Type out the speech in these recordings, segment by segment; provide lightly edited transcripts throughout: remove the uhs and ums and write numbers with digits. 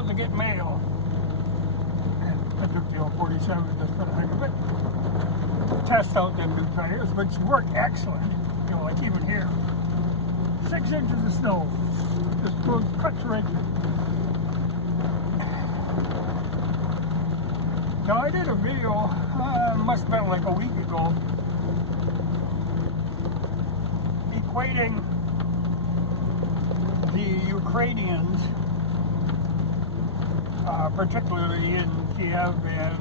out to get mail. And I took the old 47 just for the heck of it. Test out them new tires, which work excellent. You know, like even here. 6 inches of snow. Just goes, cuts right through. Now I did a video, must have been like a week ago, equating the Ukrainians, particularly in Kiev and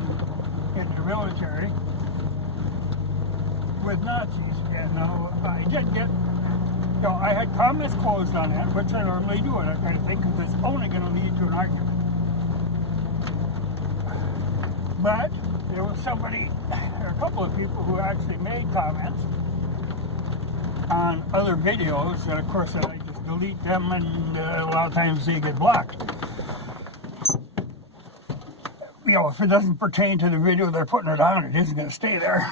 in the military, with Nazis. And now I did get, you know, I had comments closed on that, which I normally do, and that kind of thing, because it's only going to lead to an argument. But there was somebody, a couple of people who actually made comments on other videos, and of course I just delete them, and a lot of times they get blocked. You know, if it doesn't pertain to the video they're putting it on, it isn't going to stay there.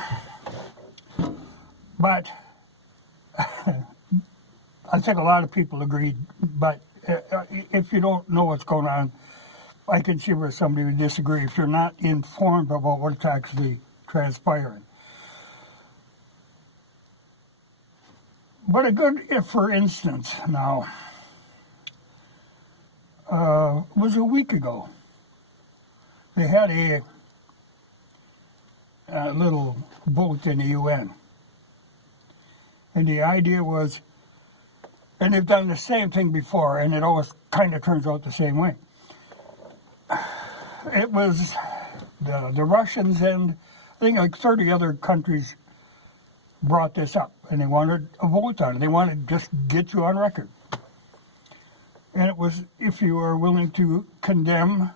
But I think a lot of people agreed, but if you don't know what's going on, I can see where somebody would disagree if you're not informed about what's actually transpiring. But a good, if for instance, now, was a week ago. They had a little vote in the UN. And the idea was, and they've done the same thing before, and it always kind of turns out the same way. It was the Russians and I think like 30 other countries brought this up, and they wanted a vote on it. They wanted to just get you on record. And it was if you were willing to condemn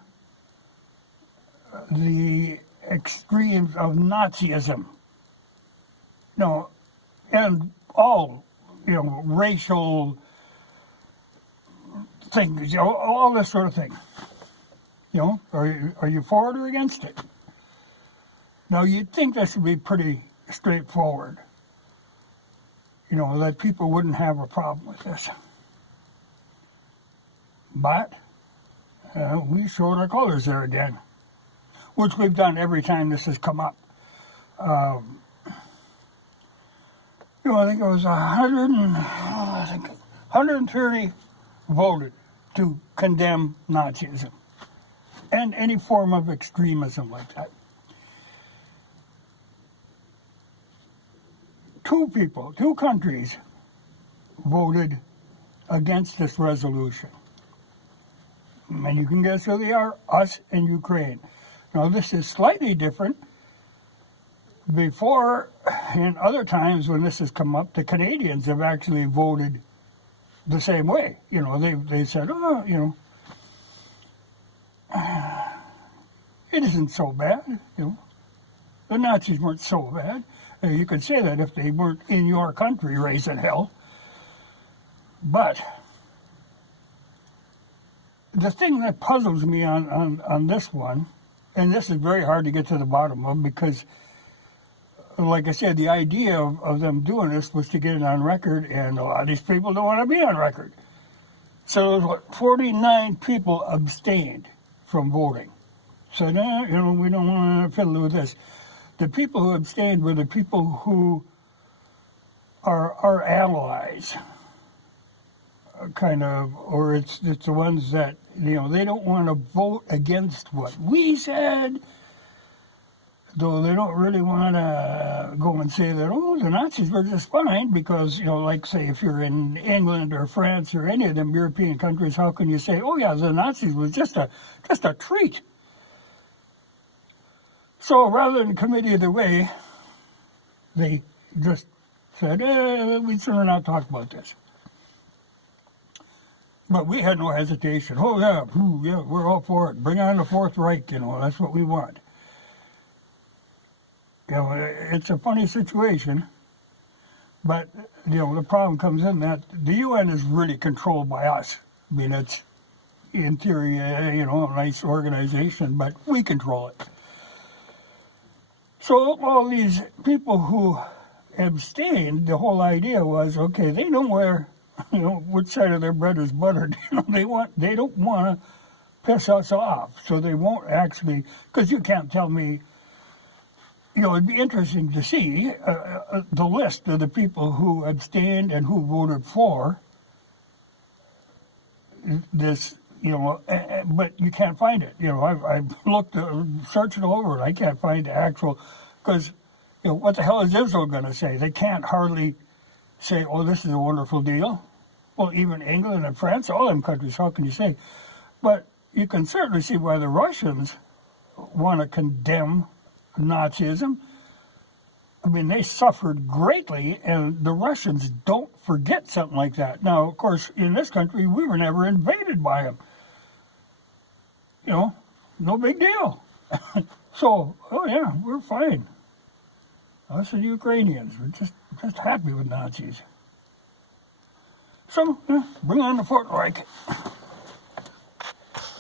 the extremes of Nazism. No, and all, you know, racial things, you know, all this sort of thing. You know, are you for it or against it? Now, you'd think this would be pretty straightforward. You know, that people wouldn't have a problem with this. But we showed our colors there again, which we've done every time this has come up. You know, I think it was 130 voted to condemn Nazism and any form of extremism like that. Two countries voted against this resolution. And you can guess who they are, us and Ukraine. Now this is slightly different. Before, in other times when this has come up, the Canadians have actually voted the same way. You know, they said, oh, you know, it isn't so bad, you know. The Nazis weren't so bad. You could say that if they weren't in your country raising hell. But the thing that puzzles me on this one, and this is very hard to get to the bottom of, because, like I said, the idea of them doing this was to get it on record, and a lot of these people don't want to be on record. So there was, 49 people abstained from voting. Said, you know, we don't want to fiddle with this. The people who abstained were the people who are our allies, kind of, or it's the ones that, you know, they don't want to vote against what we said, though they don't really want to go and say that, oh, the Nazis were just fine, because, you know, like, say, if you're in England or France or any of them European countries, how can you say, oh, yeah, the Nazis was just a treat? So rather than commit either way, they just said, we'd sooner not talk about this. But we had no hesitation. Oh, yeah, we're all for it. Bring on the Fourth Reich, you know, that's what we want. You know, it's a funny situation, but, you know, the problem comes in that the UN is really controlled by us. I mean, it's, in theory, you know, a nice organization, but we control it. So all these people who abstained, the whole idea was, okay, they know where, you know, which side of their bread is buttered. You know, they don't want to piss us off, so they won't actually, because you can't tell me, it'd be interesting to see the list of the people who abstained and who voted for this, but you can't find it. I've looked, searched it over, and I can't find the actual, because, what the hell is Israel going to say? They can't hardly say, oh, this is a wonderful deal. Well, even England and France, all them countries, how can you say? But you can certainly see why the Russians want to condemn Nazism. I mean, they suffered greatly, and the Russians don't forget something like that. Now, of course, in this country, we were never invaded by them. No big deal. So, oh yeah, we're fine. Us and Ukrainians, we're just happy with Nazis. So, bring on the Fort Reich.